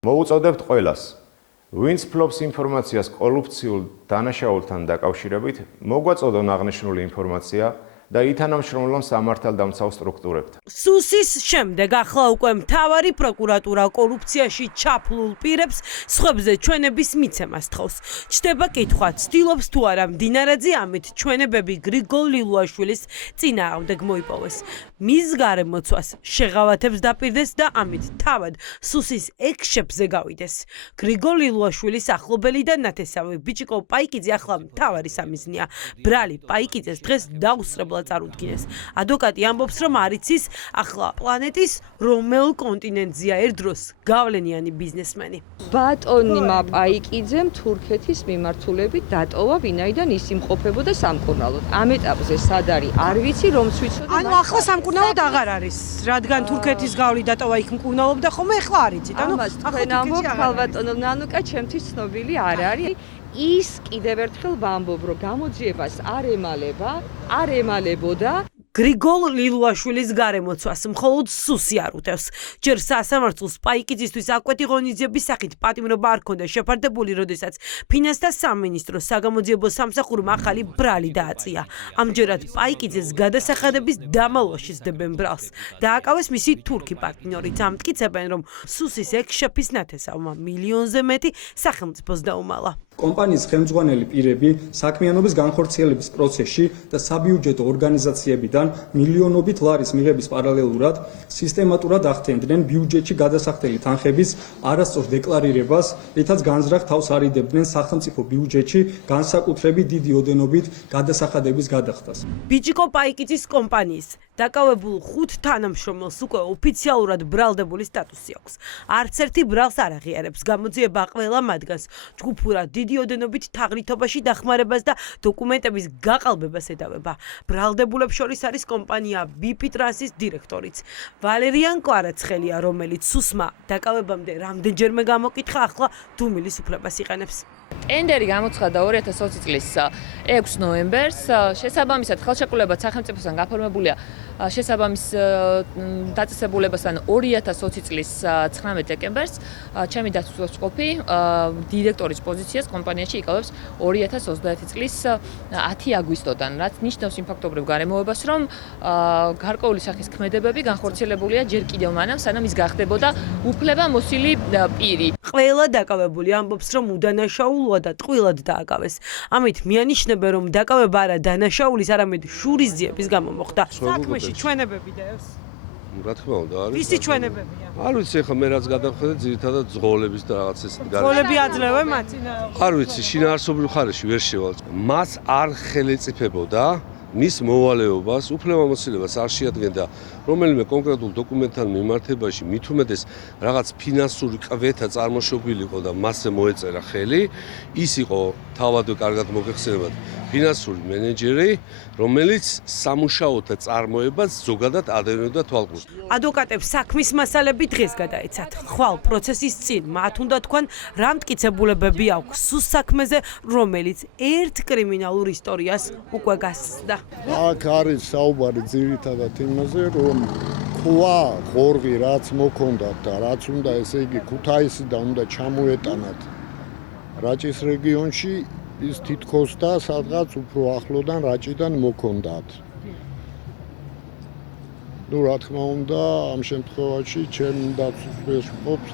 მოუწოდებთ ყველას, ვინც ფლობს ინფორმაციას კორუფციულ დანაშაულთან დაკავშირებით, მოგვაწოდონ აღნიშნული ინფორმაცია და ითანამშრომლონ სამართალდამცავ სტრუქტურებთან. სუსის შემდეგ ახლა უკვე მთავარი პროკურატურა კორუფციაში ჩაფლულ პირებს სხვებზე ჩვენების მიცემას თხოვს. ჩდება კითხვა, ცდილობს თუ არა მდინარაძე ამით ჩვენებები გრიგოლ ლილუაშვილის წინააღმდეგ მოიპოვეს. მის გარემოცვას შეღავათებს დაპირდეს და ამით თავად სუსის ექშებზე გავიდეს. გრიგოლ ლილუაშვილის ახლობელი და ნათესავი ბიჭიკო პაიკიძე ახლა მთავარი სამიზნეა. ბრალი პაიკიძეს დღეს დაუსწრებლად წარუდგინეს. ადვოკატი ამბობს, რომ არ იცის ახლა პლანეტის რომელ კონტინენტზეა ერთდროს გავლენიანი ბიზნესმენი. ბატონმა პაიკიძემ თურქეთის მიმართულებით დატოვა, ვინაიდან ის იმყოფებოდა სამკურნალოდ. ამ ეტაპზე სად არის? არ ვიცი, რომც ვიცოდი. ანუ ახლა სამკურნალოდ აღარ არის, რადგან თურქეთის გავლი დატოვა იქ მკურნალობდა ხოლმე, ახლა არ იცით. ანუ თქვენ ამბობთ, ხალბატონო ნანუკა, ჩემთვის ცნობილი არ არის. ის კიდევ ერთხელ ვამბობ, რომ გამოძიებას არ ემალებოდა. გრიგოლ ლილუაშვილის გარემოცვას მხოლოდ სუსი არ უტევს. ჯერ სასამართლოს პაიკიძისთვის აკვეთი ღონისძიების სახით პატიმრობა არ ქონდა შეფარდებული, როდესაც ფინანსთა სამინისტროს საგამოძიებო სამსახურმა ახალი ბრალი დააწია. ამჯერად პაიკიძეს გადასახადების დამალვაში სდებენ ბრალს. დააკავეს მისი თურქი პარტნიორიც. ამტკიცებენ, რომ სუსის ექშეფის ნათესავმა მილიონზე მეტი სახელმწიფოს დაუმალა. კომპანიის ხელმძღვანელი პირები საქმიანობის განხორციელების პროცესში და საბიუჯეტო ორგანიზაციებიდან მილიონობით ლარის მიღების პარალელურად სისტემატურად ახდენდნენ ბიუჯეტში გადასახდელი თანხების არასწორ დეკლარირებას, რითაც განზრახ თავს არიდებდნენ სახელმწიფო ბიუჯეტში განსაკუთრებით დიდი ოდენობით გადასახადების გადახდას. ბიჭიკო პაიკიძის კომპანიის დაკავებულ 5 თანამშრომელს უკვე ოფიციალურად ბრალდებული სტატუსი აქვს. არც ერთი ბრალს არ აღიარებს. გამოძიება ყველა მათგანს ჯგუფურად დიდი ოდენობით თაღლითობაში დახმარებას და დოკუმენტების გაყალბებას ედავება. ბრალდებულებს შორის არის კომპანია BP Trans-ის დირექტორიც. ვალერიან კვარაცხელია, რომელიც სუსმა დაკავებამდე რამდენჯერმე გამოკითხა, ახლა დუმილის უფლებას იყენებს. ტენდერი გამოცხადდა 2020 წლის 6 ნოემბერს. შესაბამისად, ხელშეკრულება სახელმწიფოსგან გაფორმებულია შესაბამის დაწესებულებასთან 2020 წლის 19 დეკემბერს. ჩემი დაცვისყოფი დირექტორის პოზიციას კომპანიაში იკავებს 2021 წლის 10 აგვისტოდან, რაც ნიშნავს იმ ფაქტობრივ გარემოებას, რომ გარკვეული სახის ქმედებები განხორციელებულია ჯერ კიდევ მანამ, სანამ ის გახდებოდა უფლებამოსილი პირი. ყველა დაკავებული ამბობს, რომ უდანაშაულოა და ტყუილად დააკავეს. ამით მიანიშნებენ, რომ დაკავება არა დანაშაულის, არამედ შურის ძიების გამო მოხდა. საქმეში ჩვენებები და ეს რა თქმა უნდა არის. ვისი ჩვენებებია? არ ვიცი, ახლა მე რაც გადავხედე, ძირითადად ზღოლების და რაღაც ეს ზღოლები აძლევენ მათ წინა. არ ვიცი, შინაარსობრივ ხარეში ვერ შევალ. მას არ ხელეწიფებოდა მის მოვალეობას, უფლებამოსილებას არ შეადგენდა რომელიმე კონკრეტულ დოკუმენტთან მიმართებაში, მით უმეტეს რაღაც ფინანსური კვეთა წარმოშობილიყო და მასზე მოეწერა ხელი, ის იყო თავადვე კარგად მოგეხსენებათ ფინანსური მენეჯერი, რომელიც სამუშაოთა წარმოებას ზოგადად ადევნებდა თვალყურს. ადვოკატებს საქმის მასალები დღეს გადაეცათ. ხვალ პროცესის წინ მათ უნდა თქვან რა მტკიცებულებები აქვს სუს საქმეზე, რომელიც ერთ კრიმინალურ ისტორიას უკვე გასცდა. აქ არის საუბარი ძირითადად იმაზე, რომ ქვა ღორღი რაც მოქონდათ და რაც უნდა, ესე იგი ქუთაისიდან უნდა ჩამოეტანათ რაჭის რეგიონში, ის თითქოს და სადღაც უფრო ახლოდან რაჭიდან მოქონდათ. ნუ რა თქმა უნდა, ამ შემთხვევაში ჩემ დაცვისყოფს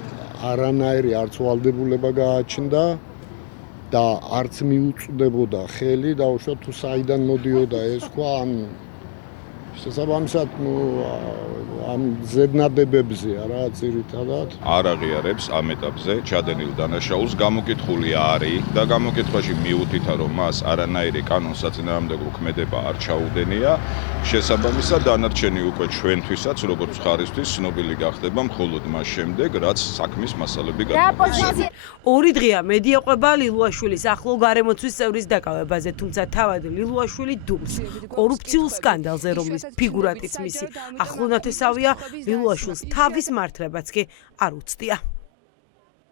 არანაირი არც ვალდებულება გააჩნდა და არც მიუწვდებოდა ხელი დაუშვათ თუ საიდან მოდიოდა ეს ქვა, ან შესაბამისად ამ ზედნადებებზეა რა ძირითადად. არ აღიარებს ამ ეტაპზე ჩადენილ დანაშაულს, გამოკითხული არის და გამოკითხვაში მიუთითა, რომ მას არანაირი კანონსაწინააღმდეგო ქმედება არ ჩაუდენია. შესაბამისად, დანარჩენი უკვე ჩვენთვისაც, როგორც მხარისთვის, ცნობილი გახდება მხოლოდ მას შემდეგ, რაც საქმის მასალები გადმოგვეცემა. 2 დღეა მედია ყვება ლილუაშვილის ახლო გარემოცვის წევრის დაკავებაზე, თუმცა თავად ლილუაშვილი დუმს კორუფციულ სკანდალზე, რომლის ფიგურატიც მისი ახლო ნათესავია, ლილუაშვილს თავის მართლებაც კი არ უცდია.